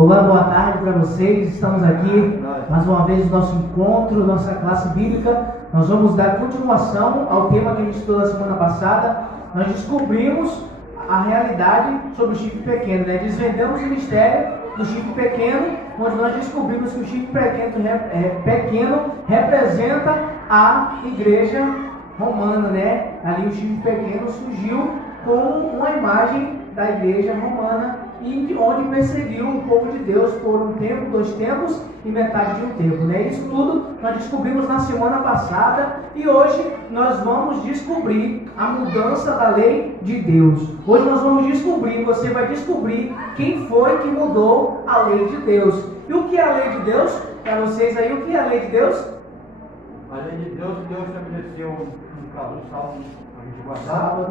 Olá, boa tarde para vocês. Estamos aqui mais uma vez no nosso encontro, nossa classe bíblica. Nós vamos dar continuação ao tema que a gente estudou na semana passada. Nós descobrimos a realidade sobre o chifre pequeno, né? Desvendamos o mistério do chifre pequeno, onde nós descobrimos que o chifre pequeno representa a igreja romana, né? Ali o chifre pequeno surgiu como uma imagem da igreja romana e onde perseguiu o povo de Deus por um tempo, 2 tempos e metade de um tempo, né? Isso tudo nós descobrimos na semana passada e hoje nós vamos descobrir a mudança da lei de Deus. Hoje nós vamos descobrir, você vai descobrir quem foi que mudou a lei de Deus. E o que é a lei de Deus? Para vocês aí, o que é a lei de Deus? A lei de Deus, Deus estabeleceu no caso do Salmo.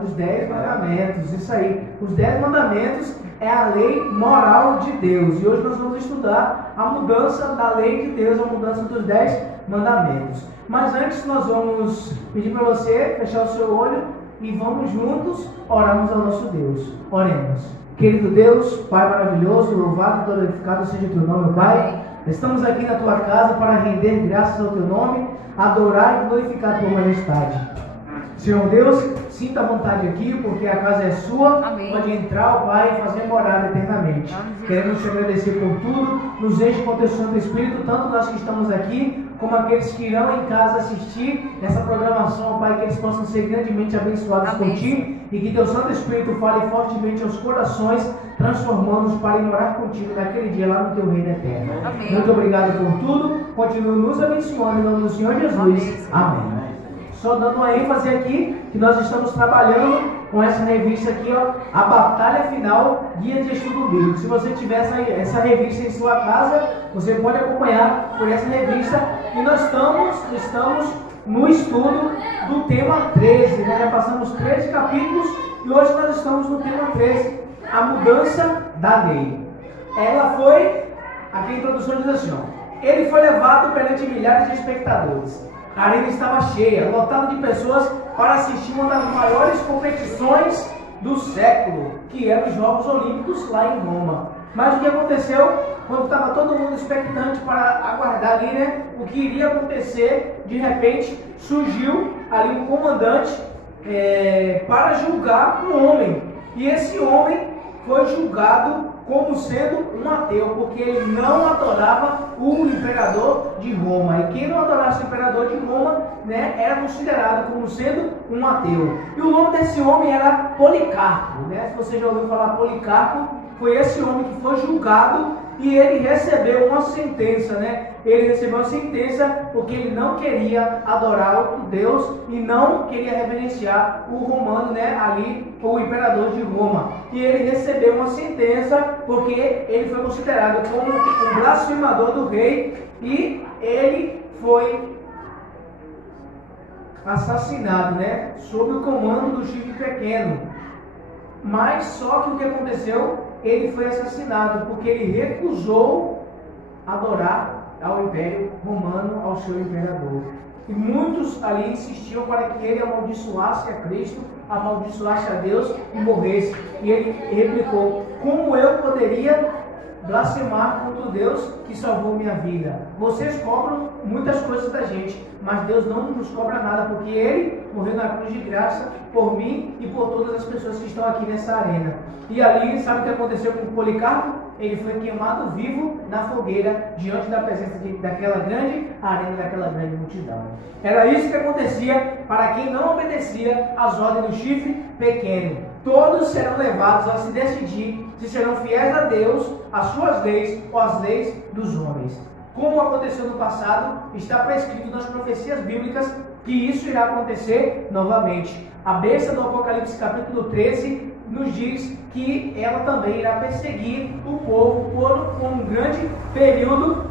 Os 10 mandamentos, isso aí. Os 10 mandamentos é a lei moral de Deus. E hoje nós vamos estudar a mudança da lei de Deus, a mudança dos 10 mandamentos. Mas antes nós vamos pedir para você fechar o seu olho e vamos juntos orarmos ao nosso Deus. Oremos. Querido Deus, Pai maravilhoso, louvado e glorificado seja o teu nome, Pai. Estamos aqui na tua casa para render graças ao teu nome, adorar e glorificar a tua majestade. Senhor Deus, sinta a vontade aqui, porque a casa é sua. Amém. Pode entrar, ó Pai, e fazer morada eternamente. Queremos te agradecer por tudo. Nos enche com o teu Santo Espírito, tanto nós que estamos aqui, como aqueles que irão em casa assistir essa programação, ó Pai, que eles possam ser grandemente abençoados por ti e que teu Santo Espírito fale fortemente aos corações, transformando-os para ir morar contigo naquele dia lá no teu reino eterno. Amém. Muito obrigado por tudo. Continue nos abençoando em nome do Senhor Jesus. Amém. Só dando uma ênfase aqui, que nós estamos trabalhando com essa revista aqui, ó, A Batalha Final, Guia de Estudo Bíblico. Se você tiver essa revista em sua casa, você pode acompanhar por essa revista. E nós estamos no estudo do tema 13. Nós já passamos 13 capítulos e hoje nós estamos no tema 13, a mudança da lei. Ela foi, aqui a introdução diz assim, ó, ele foi levado perante milhares de espectadores. A arena estava cheia, lotada de pessoas para assistir uma das maiores competições do século, que eram os Jogos Olímpicos lá em Roma. Mas o que aconteceu, quando estava todo mundo expectante para aguardar ali, né, o que iria acontecer, de repente surgiu ali um comandante para julgar um homem. E esse homem foi julgado como sendo um ateu, porque ele não adorava o imperador de Roma. E quem não adorasse o imperador de Roma, né, era considerado como sendo um ateu. E o nome desse homem era Policarpo, né? Se você já ouviu falar Policarpo, foi esse homem que foi julgado e ele recebeu uma sentença, né? Ele recebeu uma sentença porque ele não queria adorar outro Deus e não queria reverenciar o romano, né? Ali, o imperador de Roma. E ele recebeu uma sentença porque ele foi considerado como um blasfemador do rei e ele foi assassinado, né? Sob o comando do chifre pequeno. Mas só que o que aconteceu? Ele foi assassinado porque ele recusou adorar ao Império Romano, ao seu imperador. E muitos ali insistiam para que ele amaldiçoasse a Cristo, amaldiçoasse a Deus e morresse. E ele replicou: como eu poderia blasfemar contra o Deus que salvou minha vida? Vocês cobram muitas coisas da gente, mas Deus não nos cobra nada, porque Ele morreu na cruz de graça por mim e por todas as pessoas que estão aqui nessa arena. E ali, sabe o que aconteceu com o Policarpo? Ele foi queimado vivo na fogueira, diante da presença daquela grande arena, daquela grande multidão. Era isso que acontecia para quem não obedecia às ordens do chifre pequeno. Todos serão levados a se decidir se serão fiéis a Deus, às suas leis ou às leis dos homens. Como aconteceu no passado, está prescrito nas profecias bíblicas que isso irá acontecer novamente. A besta do Apocalipse capítulo 13 nos diz que ela também irá perseguir o povo por um grande período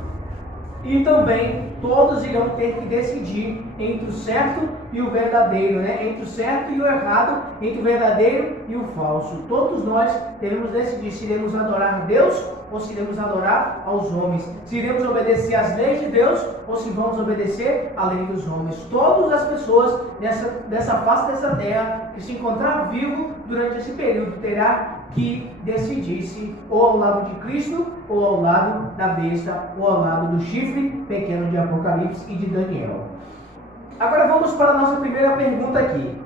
e também todos irão ter que decidir entre o certo e o verdadeiro, né? Entre o certo e o errado, entre o verdadeiro e o falso. Todos nós devemos decidir se iremos adorar Deus ou se iremos adorar aos homens, se iremos obedecer às leis de Deus ou se vamos obedecer à lei dos homens. Todas as pessoas dessa face dessa terra que se encontrar vivo durante esse período terá que decidisse ou ao lado de Cristo, ou ao lado da besta, ou ao lado do chifre pequeno de Apocalipse e de Daniel. Agora vamos para a nossa primeira pergunta aqui.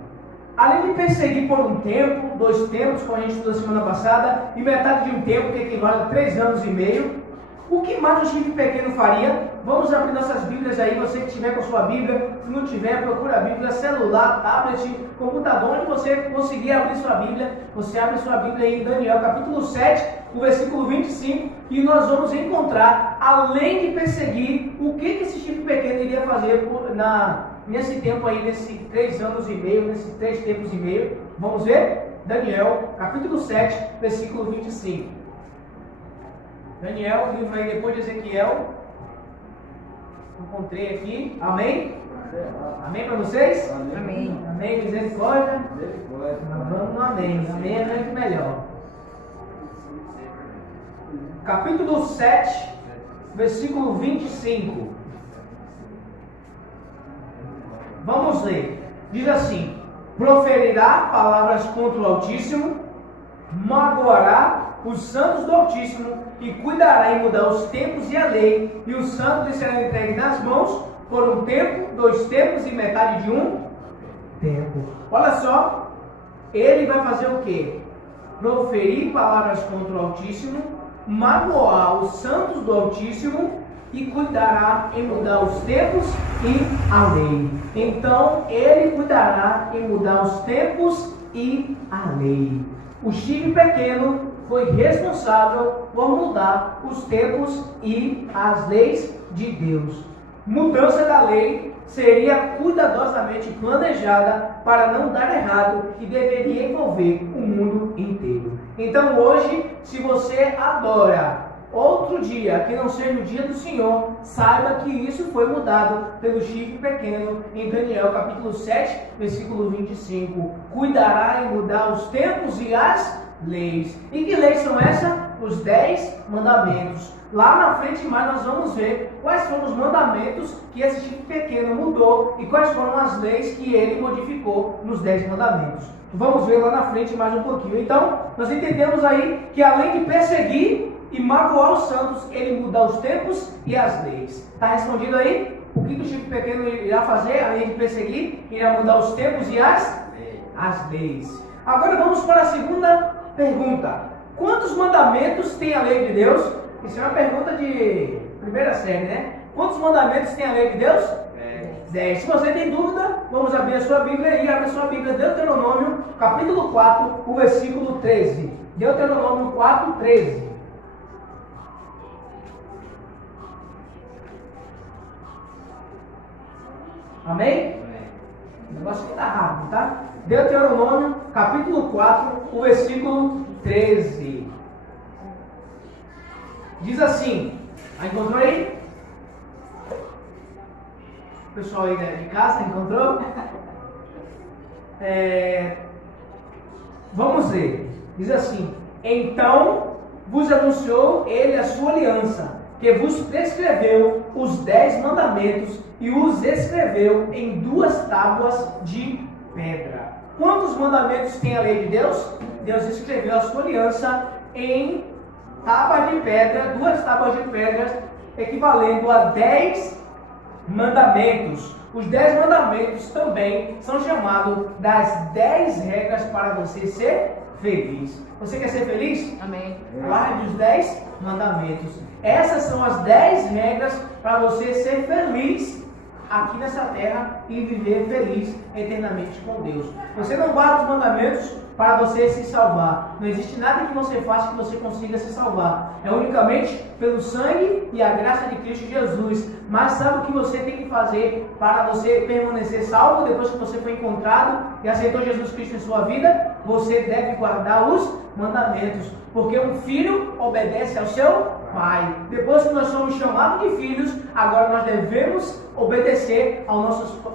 Além de perseguir por um tempo, 2 tempos, como a gente estudou semana passada, e metade de um tempo, que equivale a 3 anos e meio, o que mais o chifre pequeno faria? Vamos abrir nossas Bíblias aí, você que estiver com a sua Bíblia, se não tiver, procura a Bíblia, celular, tablet, computador, onde você conseguir abrir sua Bíblia, você abre sua Bíblia aí em Daniel, capítulo 7, o versículo 25, e nós vamos encontrar, além de perseguir, o que esse chifre pequeno iria fazer nesse tempo aí, nesses 3 anos e meio, nesses 3 tempos e meio. Vamos ver? Daniel, capítulo 7, versículo 25. Daniel, livro aí depois de Ezequiel. Encontrei aqui. Amém? Amém para vocês? Amém. Amém, misericórdia? Misericórdia. Vamos no amém. Amém é muito melhor. Capítulo 7, versículo 25. Vamos ler. Diz assim: proferirá palavras contra o Altíssimo, magoará os santos do Altíssimo e cuidará em mudar os tempos e a lei, e os santos lhe serão entregues nas mãos por um tempo, 2 tempos e metade de um tempo. Olha só, ele vai fazer o quê? Proferir palavras contra o Altíssimo, magoar os santos do Altíssimo e cuidará em mudar os tempos e a lei. Então, ele cuidará em mudar os tempos e a lei. O chifre pequeno foi responsável por mudar os tempos e as leis de Deus. Mudança da lei seria cuidadosamente planejada para não dar errado e deveria envolver o mundo inteiro. Então hoje, se você adora outro dia que não seja o dia do Senhor, saiba que isso foi mudado pelo chifre pequeno em Daniel capítulo 7, versículo 25. Cuidará em mudar os tempos e as leis. E que leis são essas? Os 10 mandamentos. Lá na frente mais nós vamos ver quais foram os mandamentos que esse chifre pequeno mudou e quais foram as leis que ele modificou nos 10 mandamentos. Vamos ver lá na frente mais um pouquinho. Então, nós entendemos aí que além de perseguir e magoar os santos, ele muda os tempos e as leis. Está respondido aí? O que o chifre pequeno irá fazer, além de perseguir? Irá mudar os tempos e as leis. Agora vamos para a segunda pergunta. Quantos mandamentos tem a lei de Deus? Isso é uma pergunta de primeira série, né? Quantos mandamentos tem a lei de Deus? 10. Se você tem dúvida, vamos abrir a sua Bíblia e abre a sua Bíblia, Deuteronômio, capítulo 4, o versículo 13. Deuteronômio 4, 13. Amém? O negócio aqui está rápido, tá? Deuteronômio, capítulo 4, o versículo 13. Diz assim, encontrou aí? O pessoal aí de casa encontrou? Vamos ver. Diz assim: então vos anunciou ele a sua aliança, que vos prescreveu os 10 mandamentos e os escreveu em 2 tábuas de pedra. Quantos mandamentos tem a lei de Deus? Deus escreveu a sua aliança em tábuas de pedra, 2 tábuas de pedras, equivalendo a 10 mandamentos. Os 10 mandamentos também são chamados das 10 regras para você ser feliz. Você quer ser feliz? Amém. Guarde os 10 mandamentos. Essas são as 10 regras para você ser feliz aqui nessa terra e viver feliz eternamente com Deus. Você não guarda os mandamentos para você se salvar. Não existe nada que você faça que você consiga se salvar. É unicamente pelo sangue e a graça de Cristo Jesus. Mas sabe o que você tem que fazer para você permanecer salvo depois que você foi encontrado e aceitou Jesus Cristo em sua vida? Você deve guardar os mandamentos. Porque um filho obedece ao seu pai. Depois que nós somos chamados de filhos, agora nós devemos obedecer ao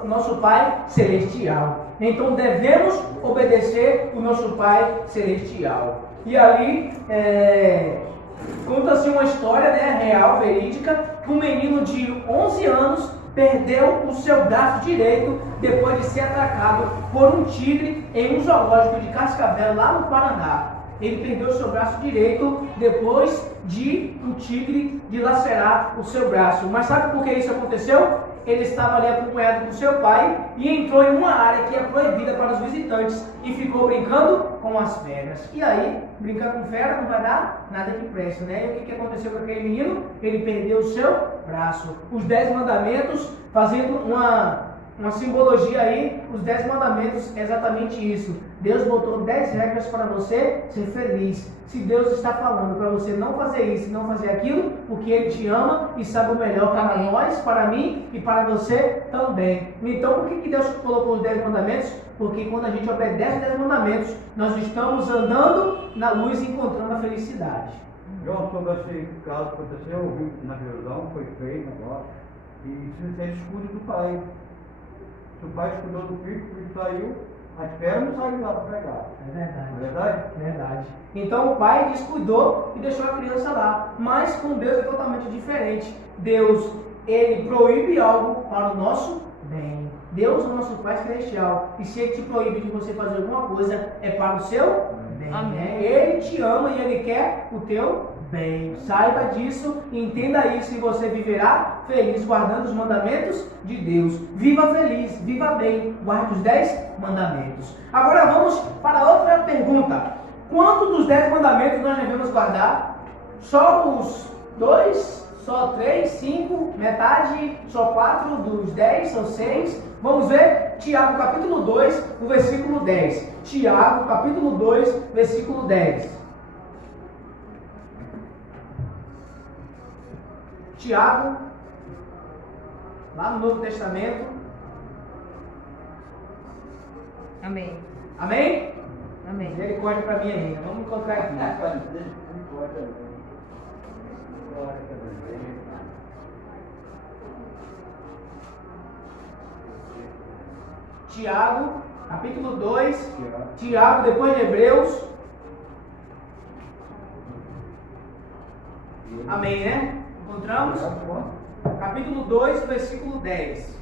nosso Pai Celestial. Então devemos obedecer o nosso Pai Celestial. E ali conta-se uma história, né, real, verídica, que um menino de 11 anos perdeu o seu braço direito depois de ser atacado por um tigre em um zoológico de Cascavel, lá no Paraná. ele perdeu o seu braço direito depois de um tigre dilacerar o seu braço. Mas sabe por que isso aconteceu? Ele estava ali acompanhado com seu pai e entrou em uma área que é proibida para os visitantes e ficou brincando com as feras. E aí, brincar com fera não vai dar nada que presta, né? E o que aconteceu com aquele menino? Ele perdeu o seu braço. Os 10 mandamentos, fazendo uma simbologia aí, os 10 mandamentos é exatamente isso. Deus botou 10 regras para você ser feliz. Se Deus está falando para você não fazer isso, não fazer aquilo, porque Ele te ama e sabe o melhor para nós, para mim e para você também. Então, por que Deus colocou os 10 mandamentos? Porque quando a gente obedece os 10 mandamentos, nós estamos andando na luz e encontrando a felicidade. João, sobre esse caso que aconteceu, eu vi na televisão, foi feito agora, e se é escudo do pai. Se o pai escudou do filho, o filho saiu, a espera não saiu lá para pregar. É verdade. É verdade? Verdade. Então o pai descuidou e deixou a criança lá. Mas com Deus é totalmente diferente. Deus, Ele proíbe algo para o nosso bem. Deus, o nosso Pai Celestial. E se Ele te proíbe de você fazer alguma coisa, é para o seu bem. Né? Ele te ama e Ele quer o teu bem. Saiba disso, entenda isso e você viverá feliz guardando os mandamentos de Deus. Viva feliz, viva bem, guarde os 10 mandamentos. Agora vamos para outra pergunta. Quanto dos 10 mandamentos nós devemos guardar? Só os 2? Só 3? 5? Metade? Só 4 dos 10? São 6? Vamos ver Tiago capítulo 2, o versículo 10. Tiago capítulo 2, versículo 10. Tiago, lá no Novo Testamento. Amém. Amém? Amém. Misericórdia para mim ainda. Vamos encontrar aqui. Tiago, capítulo 2. Tiago, depois de Hebreus. Amém, né? Encontramos? Capítulo 2, versículo 10.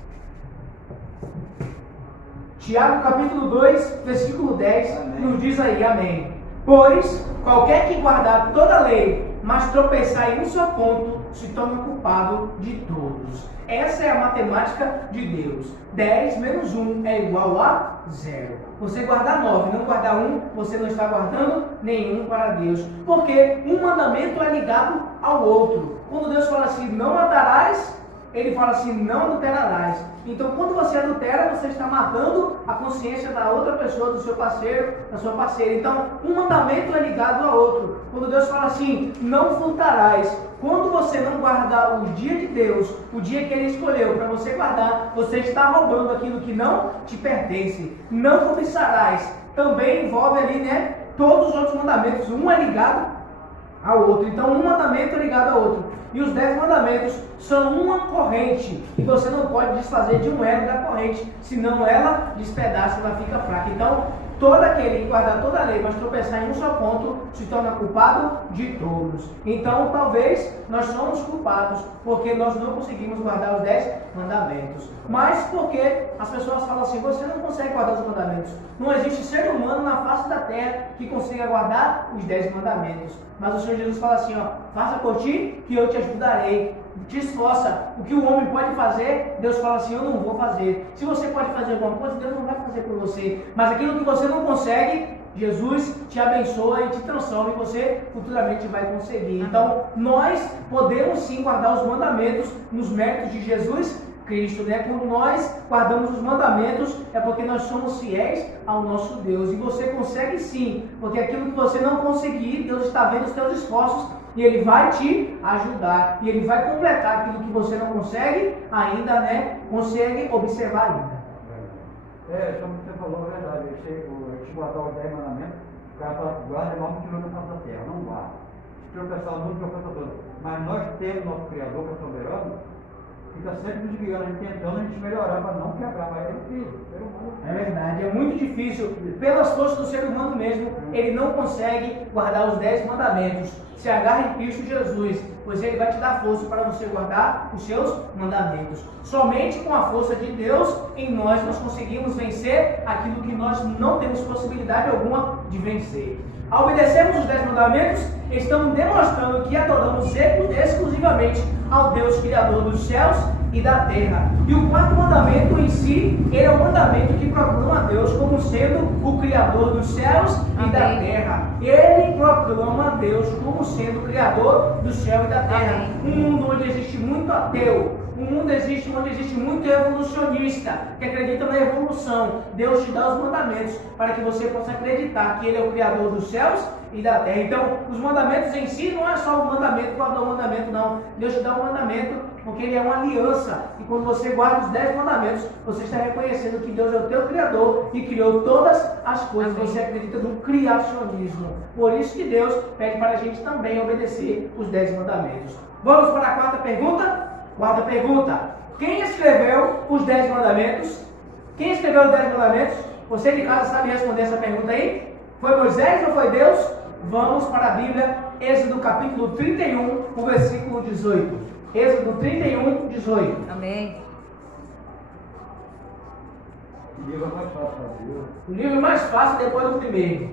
Tiago, capítulo 2, versículo 10, amém. Nos diz aí, amém. Pois qualquer que guardar toda a lei, mas tropeçar em um só ponto, se torna culpado de todos. Essa é a matemática de Deus. 10 menos 1 é igual a 0. Você guardar 9, não guardar 1, você não está guardando nenhum para Deus. Porque um mandamento é ligado ao outro. Quando Deus fala assim, não matarás, Ele fala assim, não adulterarás. Então, quando você adultera, você está matando a consciência da outra pessoa, do seu parceiro, da sua parceira. Então, um mandamento é ligado ao outro. Quando Deus fala assim, não furtarás. Quando você não guardar o dia de Deus, o dia que Ele escolheu para você guardar, você está roubando aquilo que não te pertence. Não cobiçarás. Também envolve ali, né, todos os outros mandamentos. Um é ligado ao outro. Então, um mandamento é ligado ao outro. E os 10 mandamentos são uma corrente. E você não pode desfazer de um elo da corrente, senão ela despedaça, ela fica fraca. Então, todo aquele que guardar toda a lei, mas tropeçar em um só ponto, se torna culpado de todos. Então, talvez nós somos culpados porque nós não conseguimos guardar os 10 mandamentos. Mas porque as pessoas falam assim, você não consegue guardar os mandamentos. Não existe ser humano na face da terra que consiga guardar os 10 mandamentos. Mas o Senhor Jesus fala assim, ó, faça por ti que eu te ajudarei. Te esforça. O que o homem pode fazer, Deus fala assim, eu não vou fazer. Se você pode fazer alguma coisa, Deus não vai fazer por você. Mas aquilo que você não consegue, Jesus te abençoa e te transforma e você futuramente vai conseguir. Então, nós podemos sim guardar os mandamentos nos méritos de Jesus Cristo, né? Quando nós guardamos os mandamentos, é porque nós somos fiéis ao nosso Deus. E você consegue sim, porque aquilo que você não conseguir, Deus está vendo os teus esforços e Ele vai te ajudar. E Ele vai completar aquilo que você não consegue ainda, né? Consegue observar ainda. Como você falou, é verdade. Eu te guardar os 10 mandamentos, o cara fala, guarda mal que tirou da face da terra, não guarda. Se tropeçar o mundo, tropeça todo. Mas nós temos nosso Criador, que é soberano, fica sempre nos guiando, tentando a gente melhorar para não quebrar, mas é difícil, ser humano. É verdade, é muito difícil. Pelas forças do ser humano mesmo, ele não consegue guardar os 10 mandamentos. Se agarre em Cristo Jesus, pois Ele vai te dar força para você guardar os seus mandamentos. Somente com a força de Deus em nós conseguimos vencer aquilo que nós não temos possibilidade alguma de vencer. Ao obedecermos os 10 mandamentos, estamos demonstrando que adoramos exclusivamente ao Deus Criador dos céus e da terra. E o quarto mandamento em si, ele é um mandamento que proclama a Deus como sendo o Criador dos céus e da terra. Ele proclama a Deus como sendo o Criador do céu e da terra. Um mundo onde existe muito ateu, um mundo onde existe muito evolucionista, que acredita na evolução. Deus te dá os mandamentos para que você possa acreditar que Ele é o Criador dos céus e da terra. Então, os mandamentos em si não é só um mandamento para dar um mandamento, não. Deus te dá um mandamento porque Ele é uma aliança. E quando você guarda os 10 mandamentos, você está reconhecendo que Deus é o teu Criador e criou todas as coisas. Você acredita no criacionismo. Por isso que Deus pede para a gente também obedecer os 10 mandamentos. Vamos para a quarta pergunta? Quarta pergunta. Quem escreveu os 10 mandamentos? Quem escreveu os 10 mandamentos? Você de casa sabe responder essa pergunta aí? Foi Moisés ou foi Deus? Vamos para a Bíblia, Êxodo capítulo 31, o versículo 18. Êxodo 31, 18. Amém. O livro é mais fácil, viu? O livro mais fácil depois do primeiro.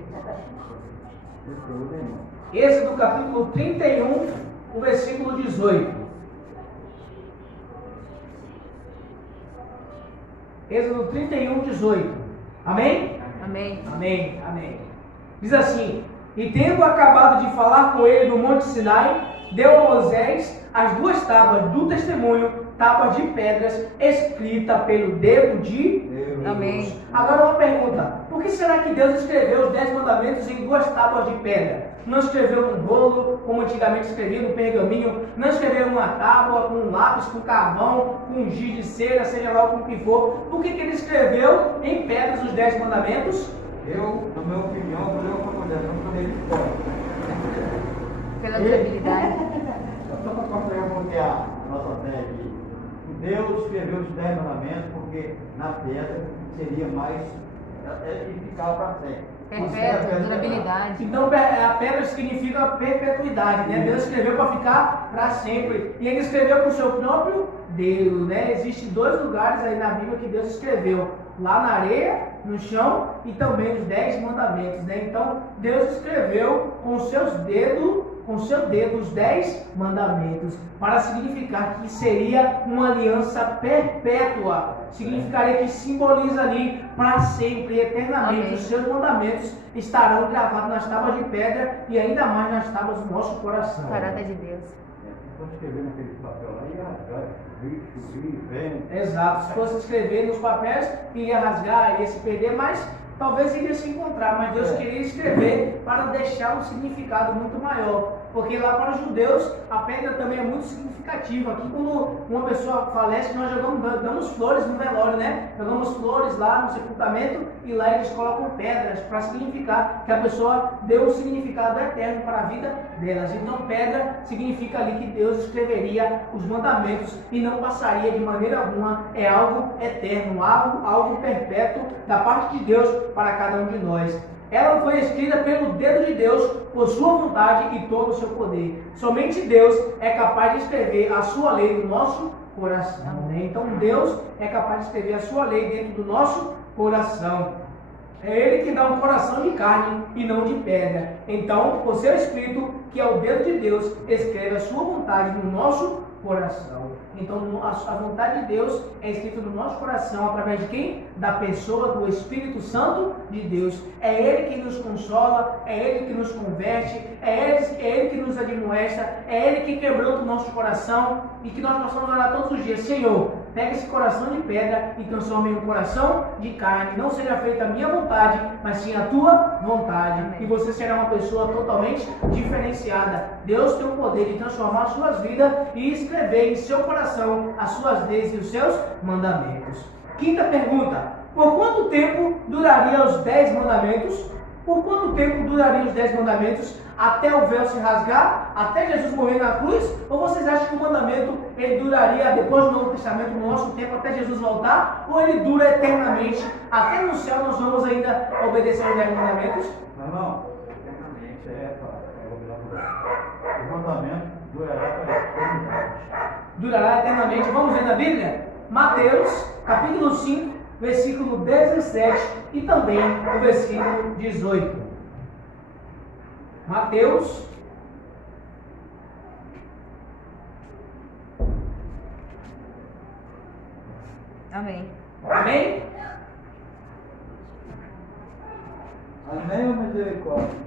Êxodo capítulo 31, o versículo 18. Êxodo 31, 18. Amém? Amém. Amém, amém. Diz assim: e tendo acabado de falar com ele no Monte Sinai, deu a Moisés as 2 tábuas do testemunho, tábuas de pedras, escrita pelo dedo de Deus. Amém. Agora uma pergunta: por que será que Deus escreveu os 10 mandamentos em 2 tábuas de pedra? Não escreveu num rolo, como antigamente escrevia no pergaminho, não escreveu numa tábua, com um lápis, com carvão, com um giz de cera, seja lá o que for. Por que ele escreveu em pedras os 10 mandamentos? Eu, na minha opinião, vou ler uma coisa, não poder de fora. Pela durabilidade. Só para construir um pouquinho a nossa fé aqui. Deus escreveu os 10 mandamentos porque na pedra seria mais eficaz para sempre. Perfeito, durabilidade. Então a pedra significa perpetuidade, né? Deus escreveu para ficar para sempre. E ele escreveu com o seu próprio dedo, né? Existem 2 lugares aí na Bíblia que Deus escreveu: lá na areia, no chão, e também os 10 mandamentos, né? Então Deus escreveu com os seus dedos, com seu dedo, os 10 mandamentos, para significar que seria uma aliança perpétua. Significaria que simboliza ali para sempre, eternamente. Amém. Os seus mandamentos estarão gravados nas tábuas de pedra e ainda mais nas tábuas do nosso coração. Caráter de Deus. Estou escrevendo aquele papel lá e rasgar, bicho, vento. Exato. Se fosse escrever nos papéis, iria rasgar, ia se perder, mas talvez iria se encontrar. Mas Deus queria escrever para deixar um significado muito maior. Porque lá para os judeus, a pedra também é muito significativa. Aqui quando uma pessoa falece, nós damos flores no velório, né? Jogamos flores lá no sepultamento e lá eles colocam pedras para significar que a pessoa deu um significado eterno para a vida delas. Então pedra significa ali que Deus escreveria os mandamentos e não passaria de maneira alguma. É algo eterno, algo perpétuo da parte de Deus para cada um de nós. Ela foi escrita pelo dedo de Deus, por sua vontade e todo o seu poder. Somente Deus é capaz de escrever a sua lei no nosso coração, né? Então Deus é capaz de escrever a sua lei dentro do nosso coração. É Ele que dá um coração de carne e não de pedra. Então, o seu Espírito, que é o dedo de Deus, escreve a sua vontade no nosso coração. Então a vontade de Deus é escrita no nosso coração através de quem? Da pessoa do Espírito Santo de Deus. É Ele que nos consola, é Ele que nos converte, é Ele que nos admoesta, é Ele que quebrou o nosso coração e que nós possamos orar todos os dias: Senhor, pega esse coração de pedra e transforma em um coração de carne. Não seja feita a minha vontade, mas sim a tua vontade. Amém. E você será uma pessoa totalmente diferenciada. Deus tem o poder de transformar suas vidas e escrever em seu coração as suas leis e os seus mandamentos. Quinta pergunta: por quanto tempo duraria os 10 mandamentos? Por quanto tempo durariam os 10 mandamentos? Até o véu se rasgar? Até Jesus morrer na cruz? Ou vocês acham que o mandamento ele duraria depois do Novo Testamento, no nosso tempo, até Jesus voltar? Ou ele dura eternamente? Até no céu nós vamos ainda obedecer aos 10 mandamentos? Não, eternamente o mandamento durará para a eternidade. Durará eternamente. Vamos ver na Bíblia? Mateus, capítulo 5, versículo 17 e também o versículo 18. Mateus. Amém. Amém? Amém ou misericórdia?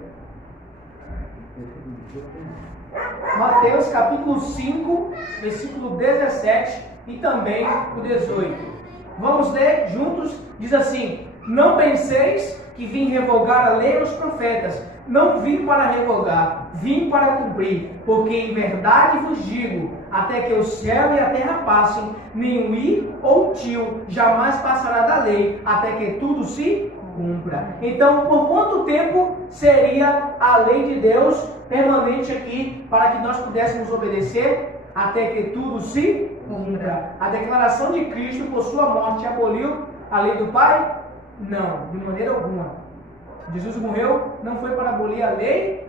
Mateus capítulo 5, versículo 17 e também o 18. Vamos ler juntos? Diz assim: não penseis que vim revogar a lei e os profetas. Não vim para revogar, vim para cumprir. Porque em verdade vos digo, até que o céu e a terra passem, nenhum i ou tio jamais passará da lei, até que tudo se cumpra. Então, por quanto tempo seria a lei de Deus permanente aqui para que nós pudéssemos obedecer? Até que tudo se cumpra. A declaração de Cristo por sua morte aboliu a lei do Pai? Não, de maneira alguma. Jesus morreu, não foi para abolir a lei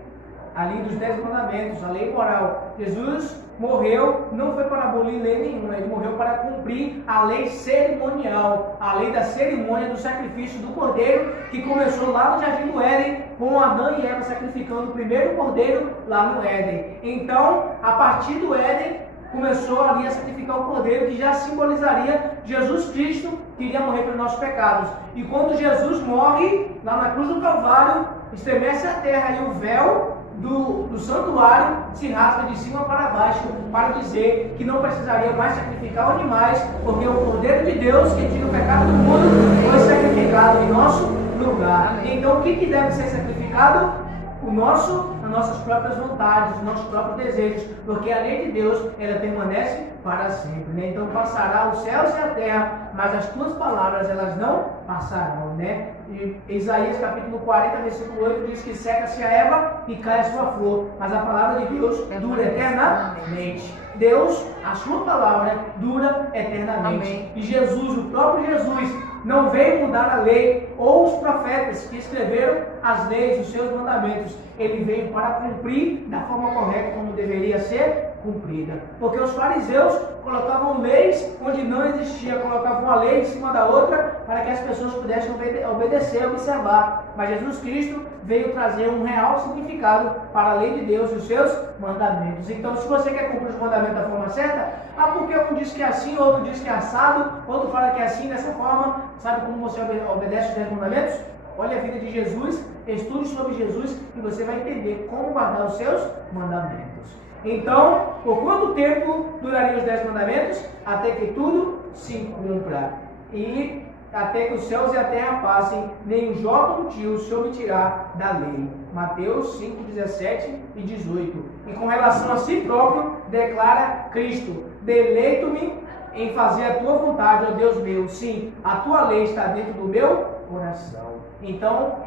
dos 10 mandamentos, a lei moral. Jesus morreu, não foi para abolir lei nenhuma, ele morreu para cumprir a lei cerimonial, a lei da cerimônia do sacrifício do cordeiro, que começou lá no Jardim do Éden, com Adão e Eva sacrificando o primeiro cordeiro lá no Éden. Então, a partir do Éden, começou ali a sacrificar o cordeiro, que já simbolizaria Jesus Cristo, que iria morrer pelos nossos pecados. E quando Jesus morre, lá na cruz do Calvário, estremece a terra e o véu do santuário se rasga de cima para baixo, para dizer que não precisaria mais sacrificar animais, porque o Cordeiro de Deus, que tira o pecado do mundo, foi sacrificado em nosso lugar. Então, o que deve ser sacrificado? As nossas próprias vontades, os nossos próprios desejos, porque a lei de Deus, ela permanece para sempre, né? Então passará os céus e a terra, mas as tuas palavras, elas não passarão, né? E Isaías capítulo 40, versículo 8 diz que seca-se a erva e cai a sua flor, mas a palavra de Deus dura eternamente. Deus, a sua palavra dura eternamente. Amém. E Jesus, o próprio Jesus, não veio mudar a lei ou os profetas que escreveram as leis, os seus mandamentos. Ele veio para cumprir da forma correta como deveria ser cumprida. Porque os fariseus colocavam leis onde não existia, colocavam uma lei em cima da outra para que as pessoas pudessem obedecer, observar. Mas Jesus Cristo veio trazer um real significado para a lei de Deus e os seus mandamentos. Então, se você quer cumprir os mandamentos da forma certa, porque um diz que é assim, outro diz que é assado, outro fala que é assim, dessa forma, sabe como você obedece os 10 mandamentos? Olha a vida de Jesus, estude sobre Jesus e você vai entender como guardar os seus mandamentos. Então, por quanto tempo durariam os 10 mandamentos? Até que tudo se cumpra. E até que os céus e a terra passem, nem o Jó como tio se omitirá da lei. Mateus 5, 17 e 18. E com relação a si próprio, declara Cristo: deleito-me em fazer a tua vontade, ó Deus meu. Sim, a tua lei está dentro do meu coração. Então,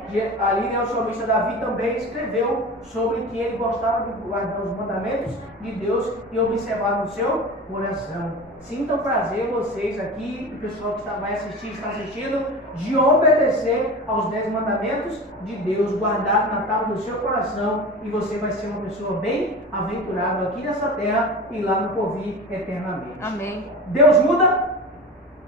ali, né, o salmista Davi também escreveu sobre que ele gostava de guardar os mandamentos de Deus e observar no seu coração. Sintam prazer vocês aqui, o pessoal que vai assistir, está assistindo, de obedecer aos 10 mandamentos de Deus, guardado na tábua do seu coração, e você vai ser uma pessoa bem aventurada aqui nessa terra e lá no porvir eternamente. Amém. Deus muda?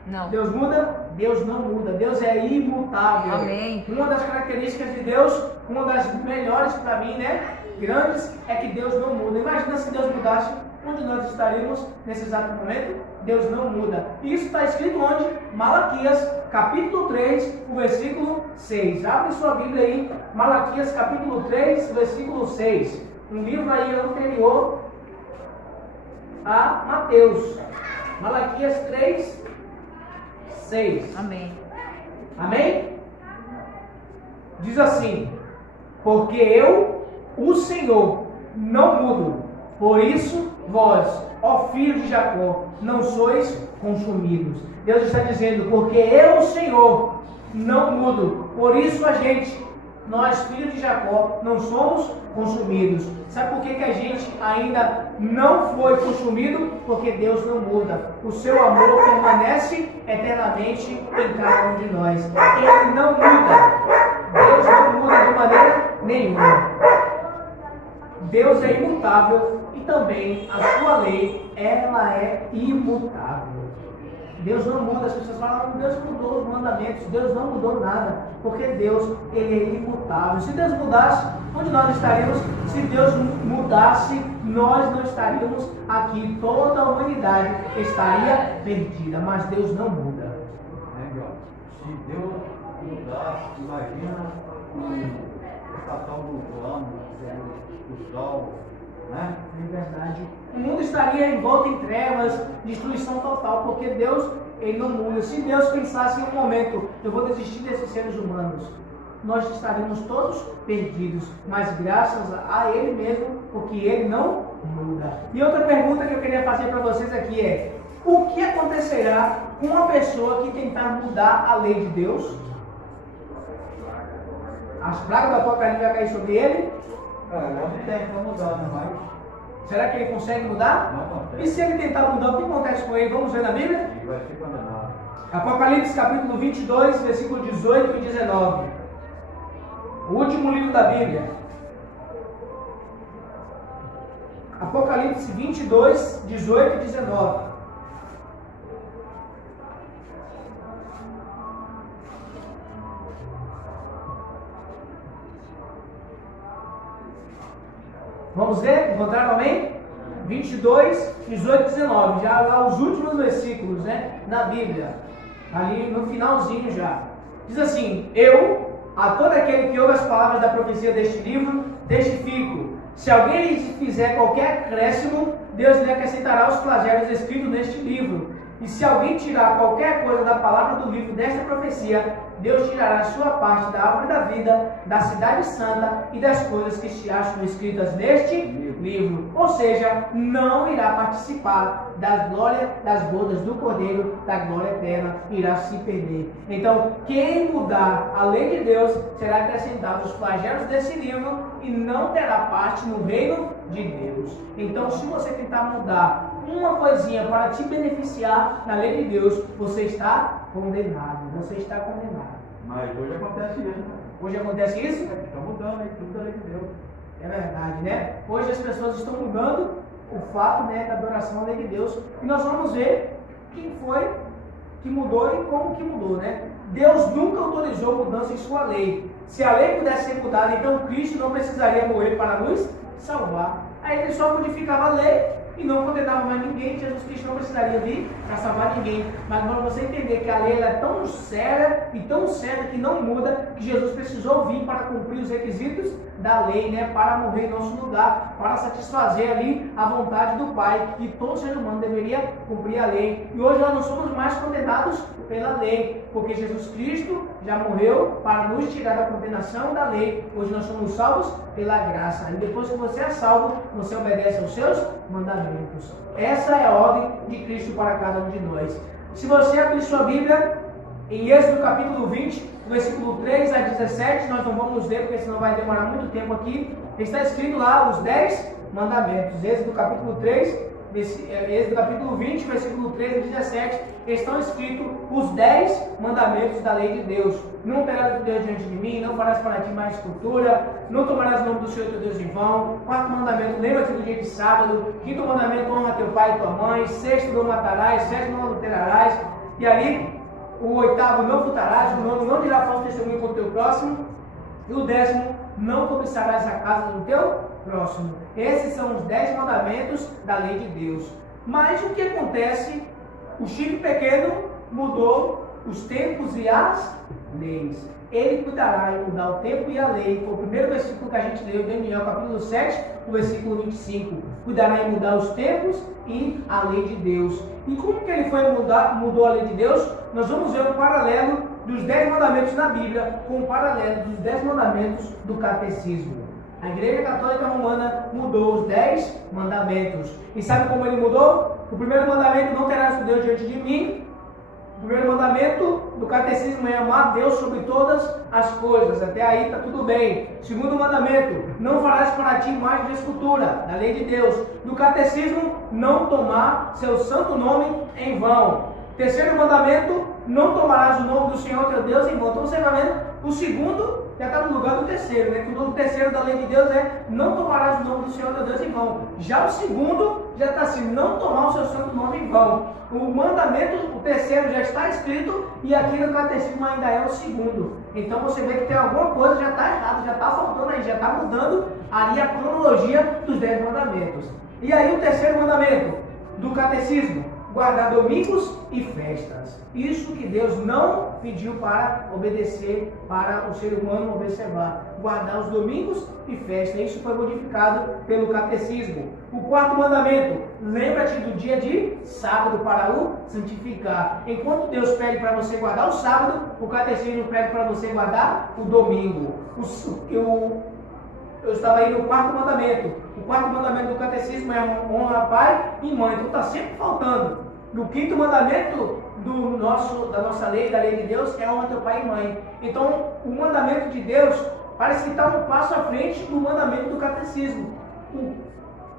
Não. Deus muda? Deus não muda. Deus é imutável. Amém. Uma das características de Deus, uma das melhores para mim, né? Grandes, é que Deus não muda. Imagina se Deus mudasse, onde nós estaríamos nesse exato momento? Deus não muda. Isso está escrito onde? Malaquias, capítulo 3, o versículo 6. Abre sua Bíblia aí, Malaquias, capítulo 3, versículo 6. Um livro aí anterior a Mateus. Malaquias 3, 6. Amém. Amém? Diz assim: porque eu, o Senhor, não mudo. Por isso, vós, ó filhos de Jacó, não sois consumidos. Deus está dizendo: porque eu, o Senhor, não mudo. Por isso nós, filhos de Jacó, não somos consumidos. Sabe por que a gente ainda não foi consumido? Porque Deus não muda. O seu amor permanece eternamente em cada um de nós. Ele não muda. Deus não muda de maneira nenhuma. Deus é imutável e também a sua lei, ela é imutável. Deus não muda. As pessoas falam, Deus mudou os mandamentos. Deus não mudou nada, porque Deus, Ele é imutável. Se Deus mudasse, onde nós estaríamos? Se Deus mudasse, nós não estaríamos aqui. Toda a humanidade estaria perdida, mas Deus não muda. Se Deus mudasse, imagina a estação do ano, do sol, né? É verdade. O mundo estaria envolto em trevas, destruição total, porque Deus, Ele não muda. Se Deus pensasse em um momento, eu vou desistir desses seres humanos, nós estaríamos todos perdidos, mas graças a Ele mesmo, porque Ele não muda. E outra pergunta que eu queria fazer para vocês aqui é: o que acontecerá com uma pessoa que tentar mudar a lei de Deus? As pragas do Apocalipse vai cair sobre ele? Não tem como mudar, né? Mas será que ele consegue mudar? não consegue. E se ele tentar mudar, o que acontece com ele? Vamos ver na Bíblia? Ele vai ser condenado. Apocalipse capítulo 22, versículo 18 e 19. O último livro da Bíblia. Apocalipse 22, 18 e 19. Vamos ver? Encontraram, amém? 22, 18 e 19. Já lá os últimos versículos, né? Na Bíblia. Ali no finalzinho já. Diz assim: eu, a todo aquele que ouve as palavras da profecia deste livro, testifico. Se alguém lhe fizer qualquer acréscimo, Deus lhe acrescentará os flagelos escritos neste livro. E se alguém tirar qualquer coisa da palavra do livro desta profecia, Deus tirará a sua parte da árvore da vida, da cidade santa e das coisas que se acham escritas neste livro. Ou seja, não irá participar da glória das bodas do Cordeiro, da glória eterna, irá se perder. Então, quem mudar a lei de Deus será acrescentado os flagelos desse livro e não terá parte no reino de Deus. Então, se você tentar mudar uma coisinha para te beneficiar na lei de Deus, você está condenado. Você está condenado. Mas hoje acontece isso, né? Hoje acontece isso? Está mudando aí tudo da lei de Deus. É verdade, né? Hoje as pessoas estão mudando o fato, né, da adoração à lei de Deus. E nós vamos ver quem foi que mudou e como que mudou, né? Deus nunca autorizou mudança em sua lei. Se a lei pudesse ser mudada, então Cristo não precisaria morrer para nos salvar. Aí ele só modificava a lei e não condenava mais ninguém. Jesus Cristo não precisaria vir para salvar ninguém. Mas para você entender que a lei ela é tão séria e tão certa que não muda, que Jesus precisou vir para cumprir os requisitos da lei, né? Para morrer em nosso lugar, para satisfazer ali a vontade do Pai. E todo ser humano deveria cumprir a lei. E hoje nós não somos mais condenados pela lei, porque Jesus Cristo já morreu para nos tirar da condenação da lei. Hoje nós somos salvos pela graça. E depois que você é salvo, você obedece aos seus mandamentos. Essa é a ordem de Cristo para cada um de nós. Se você abrir sua Bíblia em Êxodo capítulo 20, versículo 3 a 17, nós não vamos ler porque senão vai demorar muito tempo aqui. Está escrito lá os 10 mandamentos. Êxodo capítulo 3, Êxodo capítulo 20, versículo 3 a 17, estão escritos os 10 mandamentos da lei de Deus. Não terás o Deus diante de mim, não farás para ti mais escultura, não tomarás o nome do Senhor teu Deus em vão. Quarto mandamento, lembra-te do dia de sábado. Quinto mandamento, honra teu pai e tua mãe. Sexto, não matarás. Sétimo, não adulterarás. E ali, o oitavo, não furtarás. O nono, não dirá falso testemunho contra o teu próximo. E o décimo, não cobiçarás a casa do teu próximo. Esses são os 10 mandamentos da lei de Deus. Mas o que acontece? O chifre pequeno mudou os tempos e as leis. Ele cuidará em mudar o tempo e a lei. Foi o primeiro versículo que a gente leu, Daniel capítulo 7, o versículo 25. Cuidará em mudar os tempos e a lei de Deus. E como que ele mudou a lei de Deus? Nós vamos ver um paralelo dos 10 mandamentos na Bíblia com o paralelo dos 10 mandamentos do catecismo. A Igreja Católica Romana mudou os 10 mandamentos. E sabe como ele mudou? O primeiro mandamento, não terás o Deus diante de mim. O primeiro mandamento do catecismo é amar Deus sobre todas as coisas. Até aí está tudo bem. Segundo mandamento, não farás para ti imagem de escultura, da lei de Deus. No catecismo, não tomar seu santo nome em vão. Terceiro mandamento, não tomarás o nome do Senhor teu Deus em vão. Então você vai vendo, o segundo já está no lugar do terceiro, né? Que o terceiro da lei de Deus é não tomarás o nome do Senhor teu Deus em vão. Já o segundo já está assim, não tomar o seu santo nome em vão. O mandamento, o terceiro já está escrito e aqui no catecismo ainda é o segundo. Então você vê que tem alguma coisa já está errada, já está faltando aí, já está mudando ali a cronologia dos 10 mandamentos. E aí o terceiro mandamento do catecismo, guardar domingos e festas. Isso que Deus não pediu para obedecer, para o ser humano observar. Guardar os domingos e festas. Isso foi modificado pelo catecismo. O quarto mandamento, lembra-te do dia de sábado para o santificar. Enquanto Deus pede para você guardar o sábado, o catecismo pede para você guardar o domingo. Eu estava aí no quarto mandamento. O quarto mandamento do catecismo é honra pai e mãe. Então está sempre faltando. No quinto mandamento da nossa lei, da lei de Deus, é honra teu pai e mãe. Então o mandamento de Deus parece que está um passo à frente do mandamento do catecismo. O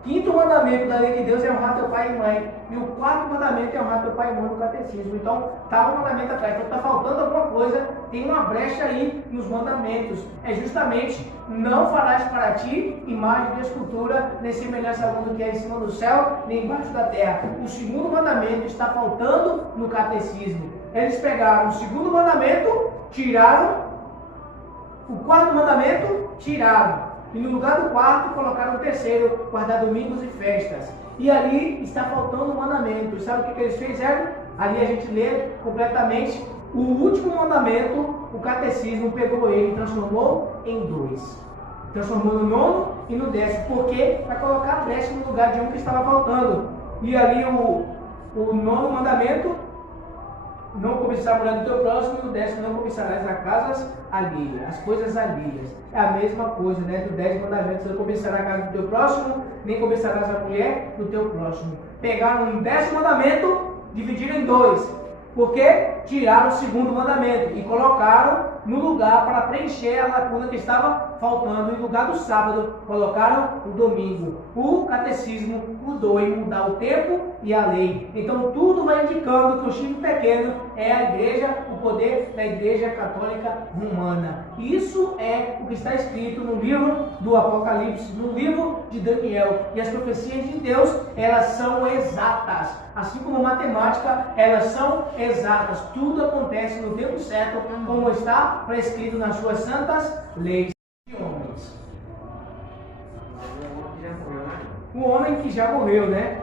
quinto mandamento da lei de Deus é honrar teu pai e mãe. E o quarto mandamento é honrar teu pai e mãe no catecismo. Então, está um mandamento atrás. Então, está faltando alguma coisa. Tem uma brecha aí nos mandamentos. É justamente, não farás para ti imagem de escultura, nem semelhança alguma do que é em cima do céu, nem embaixo da terra. O segundo mandamento está faltando no catecismo. Eles pegaram o segundo mandamento, tiraram. O quarto mandamento, tiraram. E no lugar do quarto, colocaram o terceiro, guardar domingos e festas. E ali está faltando o mandamento. Sabe o que eles fizeram? Ali a gente lê completamente. O último mandamento, o catecismo pegou ele e transformou em 2. Transformou no 9º e no 10º. Por quê? Para colocar 10º no lugar de um que estava faltando. E ali o 9º mandamento, não cobiçar a mulher do teu próximo, e o 10º, não cobiçarás as casas alheias, as coisas alheias. É a mesma coisa, né? Do 10 mandamentos, não cobiçarás a casa do teu próximo, nem cobiçarás a mulher do teu próximo. Pegaram um 10º mandamento, dividiram em 2. Porque tiraram o segundo mandamento e colocaram no lugar para preencher a lacuna que estava faltando. Em lugar do sábado, colocaram o domingo. O catecismo mudou em mudar o tempo e a lei. Então tudo vai indicando que o chifre pequeno é a igreja, o poder da Igreja Católica Romana. Isso é o que está escrito no livro do Apocalipse, no livro de Daniel. E as profecias de Deus, elas são exatas. Assim como a matemática, elas são exatas. Tudo acontece no tempo certo, como está prescrito nas suas santas leis de homens. O homem que já morreu, né?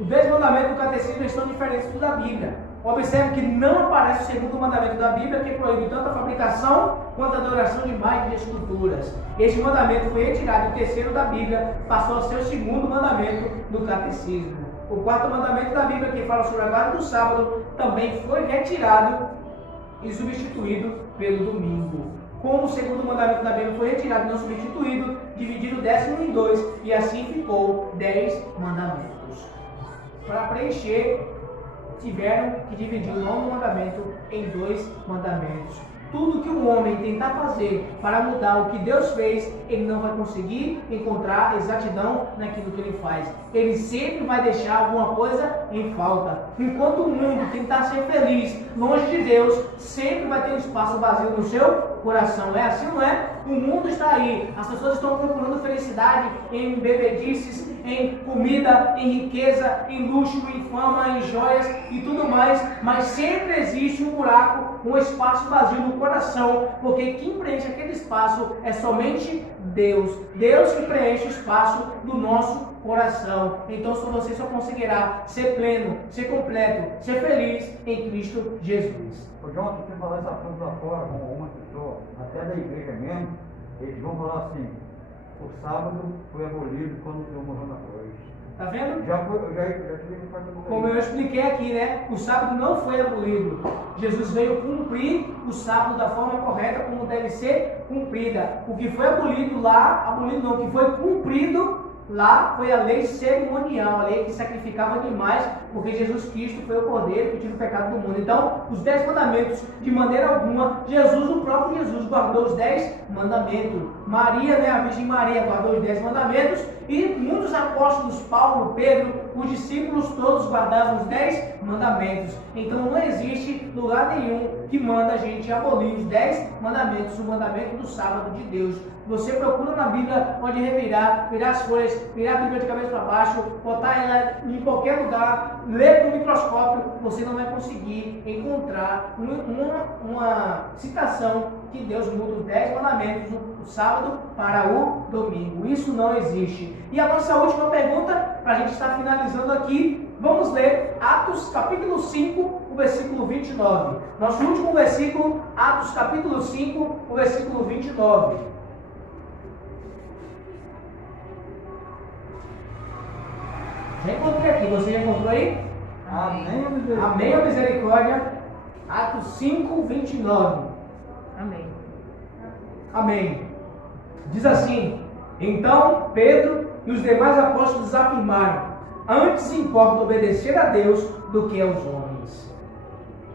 Os 10 mandamentos do catecismo estão diferentes dos da Bíblia. Observe que não aparece o segundo mandamento da Bíblia, que proíbe tanto a fabricação quanto a adoração de imagens de esculturas. Este mandamento foi retirado do terceiro da Bíblia, passou a ser o segundo mandamento do catecismo. O quarto mandamento da Bíblia, que fala sobre a guarda do sábado, também foi retirado e substituído pelo domingo. Como o segundo mandamento da Bíblia foi retirado e não substituído, dividido o 10º em 2, e assim ficou 10 mandamentos. Para preencher, tiveram que dividir o 9º mandamento em 2 mandamentos. Tudo que o homem tentar fazer para mudar o que Deus fez, ele não vai conseguir encontrar exatidão naquilo que ele faz. Ele sempre vai deixar alguma coisa em falta. Enquanto o mundo tentar ser feliz longe de Deus, sempre vai ter um espaço vazio no seu coração. É assim, não é? O mundo está aí. As pessoas estão procurando felicidade em bebedices, em comida, em riqueza, em luxo, em fama, em joias e tudo mais. Mas sempre existe um buraco, um espaço vazio no coração, porque quem preenche aquele espaço é somente Deus. Deus que preenche o espaço do nosso coração. Então você só conseguirá ser pleno, ser completo, ser feliz em Cristo Jesus. Ô João, se você falar essa frase lá fora com uma pessoa, até da igreja mesmo, eles vão falar assim: o sábado foi abolido quando o Senhor morreu na cruz. Tá vendo? Já tive que Como eu expliquei aqui, né? O sábado não foi abolido. Jesus veio cumprir o sábado da forma correta, como deve ser cumprida. O que foi abolido lá, o que foi cumprido lá foi a lei cerimonial, a lei que sacrificava animais, porque Jesus Cristo foi o cordeiro que tira o pecado do mundo. Então, os 10 mandamentos, de maneira alguma, o próprio Jesus guardou os 10 mandamentos. Maria, né, a Virgem Maria, guardou os 10 mandamentos, e muitos apóstolos, Paulo, Pedro, os discípulos todos guardavam os 10 mandamentos. Então não existe lugar nenhum que manda a gente abolir os 10 mandamentos, o mandamento do sábado de Deus. Você procura na Bíblia, pode revirar, virar as folhas, virar a Bíblia de cabeça para baixo, botar ela em qualquer lugar, ler com o microscópio, você não vai conseguir encontrar uma citação que Deus muda os 10 mandamentos do sábado para o domingo. Isso não existe. E a nossa última pergunta, para a gente estar finalizando aqui, vamos ler Atos capítulo 5, o versículo 29. Nosso último versículo, Atos capítulo 5, o versículo 29. Já encontrei aqui, você já encontrou aí? Amém, misericórdia. Amém, a misericórdia. Atos 5, 29. Amém. Amém. Diz assim: então Pedro e os demais apóstolos afirmaram: antes importa obedecer a Deus do que aos homens.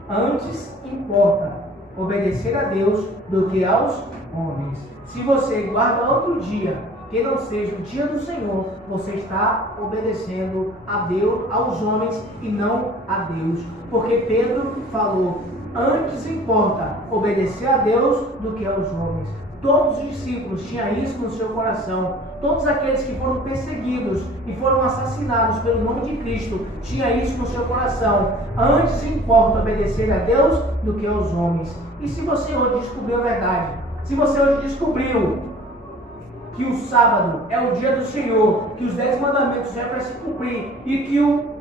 Antes importa obedecer a Deus do que aos homens. Se você guarda outro dia que não seja o dia do Senhor, você está obedecendo a Deus, aos homens e não a Deus. Porque Pedro falou: antes importa obedecer a Deus do que aos homens. Todos os discípulos tinham isso no seu coração. Todos aqueles que foram perseguidos e foram assassinados pelo nome de Cristo tinham isso no seu coração. Antes importa obedecer a Deus do que aos homens. E se você hoje descobriu a verdade, se você hoje descobriu que o sábado é o dia do Senhor, que os 10 mandamentos é para se cumprir e que o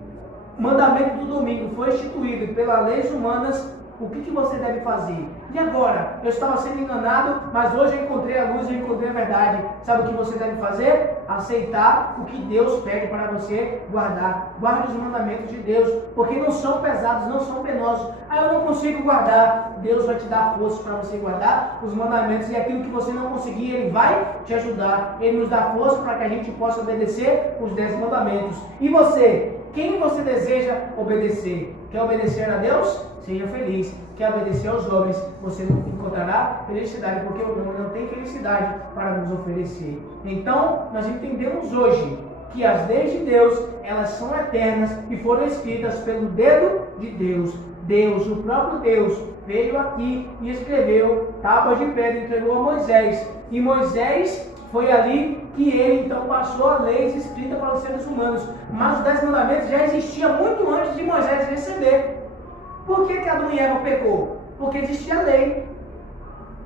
mandamento do domingo foi instituído pelas leis humanas, o que você deve fazer? E agora? Eu estava sendo enganado, mas hoje eu encontrei a luz, eu encontrei a verdade. Sabe o que você deve fazer? Aceitar o que Deus pede para você guardar. Guarde os mandamentos de Deus, porque não são pesados, não são penosos. Ah, eu não consigo guardar. Deus vai te dar força para você guardar os mandamentos, e aquilo que você não conseguir, Ele vai te ajudar. Ele nos dá força para que a gente possa obedecer os 10 mandamentos. E você? Quem você deseja obedecer? Quer obedecer a Deus? Seja feliz. Quer obedecer aos homens? Você não encontrará felicidade, porque o homem não tem felicidade para nos oferecer. Então, nós entendemos hoje que as leis de Deus, elas são eternas e foram escritas pelo dedo de Deus. Deus, o próprio Deus, veio aqui e escreveu tábuas de pedra e entregou a Moisés. E Moisés foi ali que ele então passou a lei escrita para os seres humanos. Mas os 10 mandamentos já existiam muito antes de Moisés receber. Por que Adão e Eva pecou? Porque existia lei.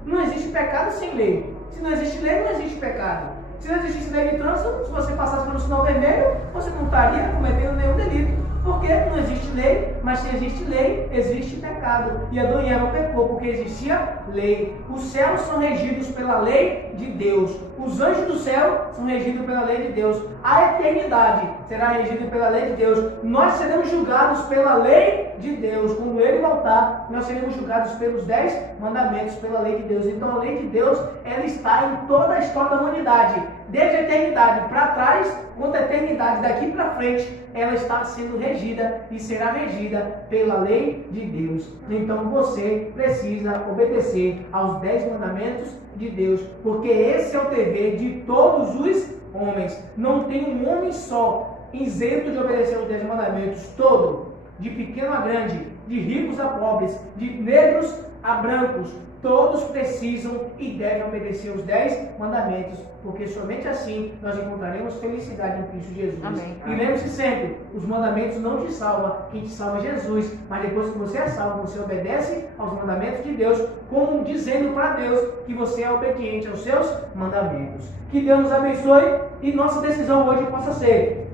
Não existe pecado sem lei. Se não existe lei, não existe pecado. Se não existisse lei de trânsito, se você passasse pelo sinal vermelho, você não estaria cometendo nenhum delito. Porque não existe lei, mas se existe lei, existe pecado. E Adão e Eva pecou porque existia lei. Os céus são regidos pela lei de Deus. Os anjos do céu são regidos pela lei de Deus. A eternidade será regida pela lei de Deus. Nós seremos julgados pela lei de Deus. Quando Ele voltar, nós seremos julgados pelos 10 mandamentos, pela lei de Deus. Então a lei de Deus, ela está em toda a história da humanidade. Desde a eternidade para trás, quanto a eternidade daqui para frente, ela está sendo regida e será regida pela lei de Deus. Então você precisa obedecer aos 10 mandamentos de Deus, porque esse é o dever de todos os homens. Não tem um homem só isento de obedecer os 10 mandamentos, todo, de pequeno a grande, de ricos a pobres, de negros a brancos, todos precisam e devem obedecer os 10 mandamentos, porque somente assim nós encontraremos felicidade em Cristo Jesus. Amém. E lembre-se sempre, os mandamentos não te salvam, quem te salva é Jesus, mas depois que você é salvo, você obedece aos mandamentos de Deus, como dizendo para Deus que você é obediente aos seus mandamentos. Que Deus nos abençoe e nossa decisão hoje possa ser: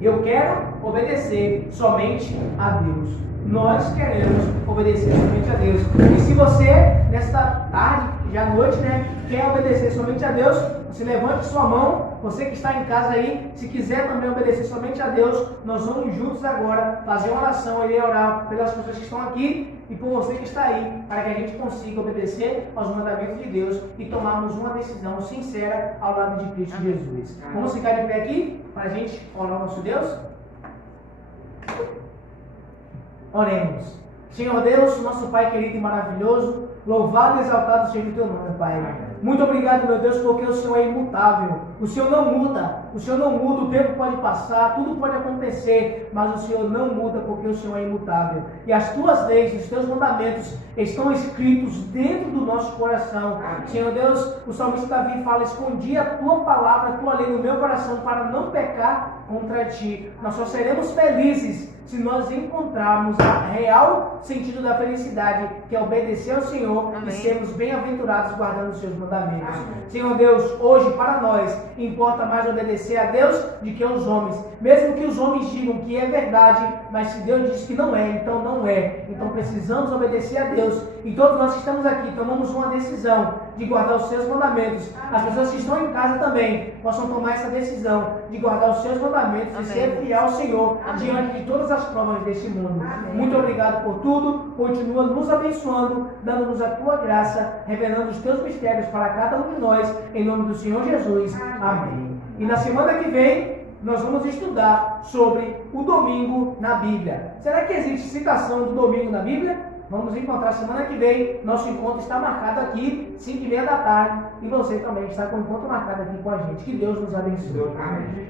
eu quero obedecer somente a Deus. Nós queremos obedecer somente a Deus. E se você, nesta tarde, já à noite, quer obedecer somente a Deus, você levante sua mão. Você que está em casa aí, se quiser também obedecer somente a Deus, nós vamos juntos agora fazer uma oração. Eu irei orar pelas pessoas que estão aqui e por você que está aí, para que a gente consiga obedecer aos mandamentos de Deus e tomarmos uma decisão sincera ao lado de Cristo Jesus. Vamos ficar de pé aqui para a gente orar ao nosso Deus? Oremos. Senhor Deus, nosso Pai querido e maravilhoso, louvado e exaltado seja o teu nome, Pai. Muito obrigado, meu Deus, porque o Senhor é imutável. O Senhor não muda. O Senhor não muda, o tempo pode passar, tudo pode acontecer, mas o Senhor não muda porque o Senhor é imutável. E as tuas leis, os teus mandamentos estão escritos dentro do nosso coração. Senhor Deus, o salmista Davi fala: escondi a tua palavra, a tua lei no meu coração para não pecar contra ti. Nós só seremos felizes se nós encontrarmos o real sentido da felicidade, que é obedecer ao Senhor. Amém. E sermos bem-aventurados guardando os seus mandamentos. Amém. Senhor Deus, hoje para nós importa mais obedecer a Deus do que aos homens, mesmo que os homens digam que é verdade, mas se Deus diz que não é, então não é. Então precisamos obedecer a Deus, e todos nós que estamos aqui tomamos uma decisão de guardar os seus mandamentos. As pessoas que estão em casa também possam tomar essa decisão de guardar os seus mandamentos. Amém. E ser fiel ao Senhor. Amém. Diante de todas as provas deste mundo. Amém. Muito obrigado por tudo, continua nos abençoando, dando-nos a tua graça, revelando os teus mistérios para cada um de nós, em nome do Senhor Jesus. Amém. E na semana que vem nós vamos estudar sobre o domingo na Bíblia. Será que existe citação do domingo na Bíblia? Vamos encontrar semana que vem. Nosso encontro está marcado aqui, 5h30 da tarde. E você também está com o encontro marcado aqui com a gente. Que Deus nos abençoe. Amém.